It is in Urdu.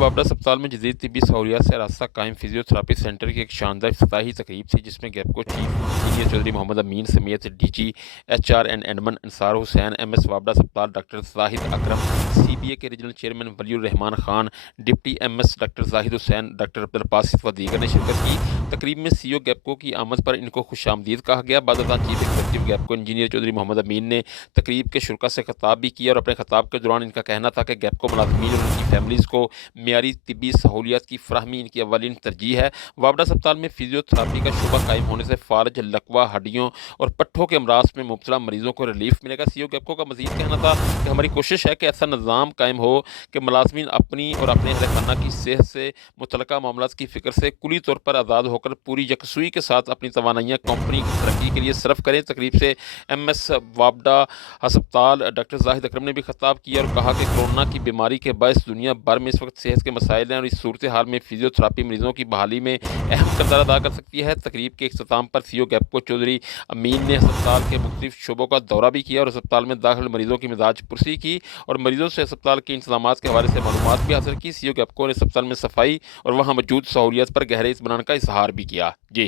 واپڈا ہسپتال میں جدید طبی سہولیات سے آراستہ قائم فزیو تھراپی سینٹر کی ایک شاندار افتتاحی تقریب تھی، جس میں گیپکو چیف انجینئر چودھری محمد امین سمیت D G H R and admin Ansar Hussain, M S واپڈا ہسپتال ڈاکٹر زاہد اکرم، سی بی اے کے regional chairman Wali Ur Rahman Khan, deputy M S doctor Zahid Hussain, doctor Abdul Basit و دیگر نے شرکت کی۔ تقریب میں سی او گیپکو کی آمد پر ان کو خوش آمدید کہا گیا۔ بعد ازاں chief executive گیپکو engineer Chaudhry Muhammad امین نے تقریب کے شرکاء سے خطاب بھی کیا اور اپنے خطاب کے دوران ان کا کہنا تھا کہ گیپکو ملازمین اور ان کی فیملیز کو معیاری طبی سہولیات کی فراہمی ان کی اولین ترجیح ہے۔ واپڈا ہسپتال میں فزیو تھراپی کا شعبہ قائم ہونے سے فالج، لکوہ، ہڈیوں اور پٹھوں کے امراض میں مبتلا مریضوں کو ریلیف ملے گا۔ سی او گیپکو کا مزید کہنا تھا کہ ہماری کوشش ہے کہ ایسا نظام قائم ہو کہ ملازمین اپنی اور اپنے اہل خانہ کی صحت سے متعلقہ معاملات کی فکر سے کلی طور پر آزاد ہو کر پوری یکسوئی کے ساتھ اپنی توانائیاں کمپنی کی ترقی کے لیے صرف کریں۔ تقریب سے ایم ایس واپڈا ہسپتال ڈاکٹر زاہد اکرم نے بھی خطاب کیا اور کہا کہ کورونا کی بیماری کے باعث دنیا بھر میں اس وقت صحت کے مسائل ہیں اور اس صورتحال میں فزیو تھراپی مریضوں کی بحالی میں اہم کردار ادا کر سکتی ہے۔ تقریب کے اختتام پر سی او گیپکو چودھری امین نے ہسپتال کے مختلف شعبوں کا دورہ بھی کیا اور ہسپتال میں داخل مریضوں کی مزاج پرسی کی اور مریضوں سے ہسپتال کے انتظامات کے حوالے سے معلومات بھی حاصل کی۔ سی او گیپکو نے ہسپتال میں صفائی اور وہاں موجود سہولیات پر گہرے اطمینان کا اظہار بھی کیا۔ جی